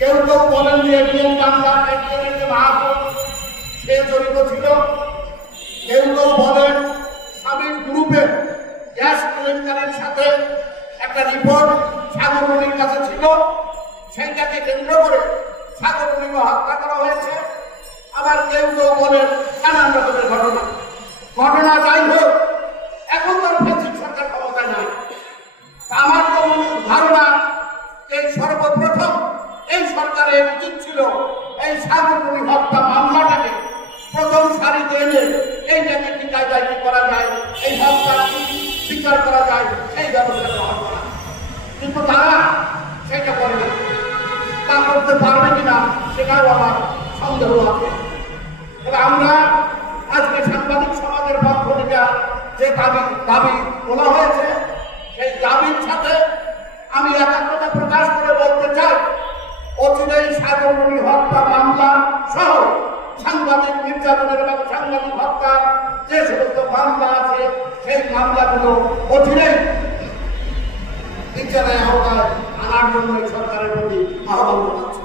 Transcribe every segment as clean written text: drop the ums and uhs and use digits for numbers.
কেউ কেউ বলেন যে এটিএম মামলা একজনের যে মাহবুব সে জড়িত ছিল, কেউ কেউ বলেন স্বামীর গ্রুপের গ্যাস কেলেঙ্কারির সাথে একটা রিপোর্ট সাগরমণির কাছে ছিল, সেইটাকে কেন্দ্র করে সাগরমণিকে হত্যা করা হয়েছে। আবার কেউ কেউ বলেন নানান রকমের ঘটনা যাই হোক, এখন তার ফ্যাসিস্ট সরকার ক্ষমতায় নাই। আমার তো ধারণা এই সর্বপ্রথম এই সরকারের উচিত ছিল এই সাগরমণি হত্যা মামলাটাকে প্রথম সারিতে এনে এইটাকে কি কায়দায় কি করা যায়, এই হত্যা স্বীকার করা যায় সেই ব্যবস্থা গ্রহণ করা, কিন্তু তারা সেটা করে না। তা করতে পারবে কিনা সেটাও আমার সন্দেহ আছে। তবে আমরা আজকে সাংবাদিক সমাজের পক্ষ থেকে যে দাবি তোলা হয়েছে, সেই দাবির সাথে আমি একাত্মতা প্রকাশ করে বলতে চাই, অচিরেই সাগরমণি হত্যা মামলা সহ সাংবাদিক নির্যাতনের এবং সাংবাদিক হত্যার যে সমস্ত মামলা আছে সেই মামলাগুলো অচিরেই বিচারের আওতায় আনার জন্য সরকারের প্রতি আহ্বান জানাচ্ছি।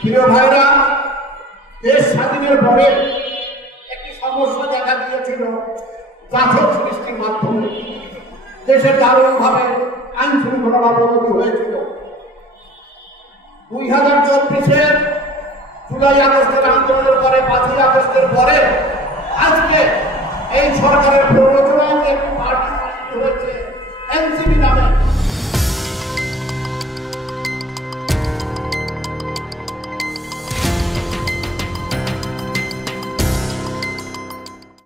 প্রিয় ভাইরা, দেশ স্বাধীনের পরে একটি সমস্যা দেখা দিয়েছিল জাতক সৃষ্টির মাধ্যমে। দেশে দারুণভাবে আইন শৃঙ্খলার অবনতি হয়েছিল। 2024-এর জুলাই আগস্টের আন্দোলনের পরে, 5ই আগস্টের পরে আজকে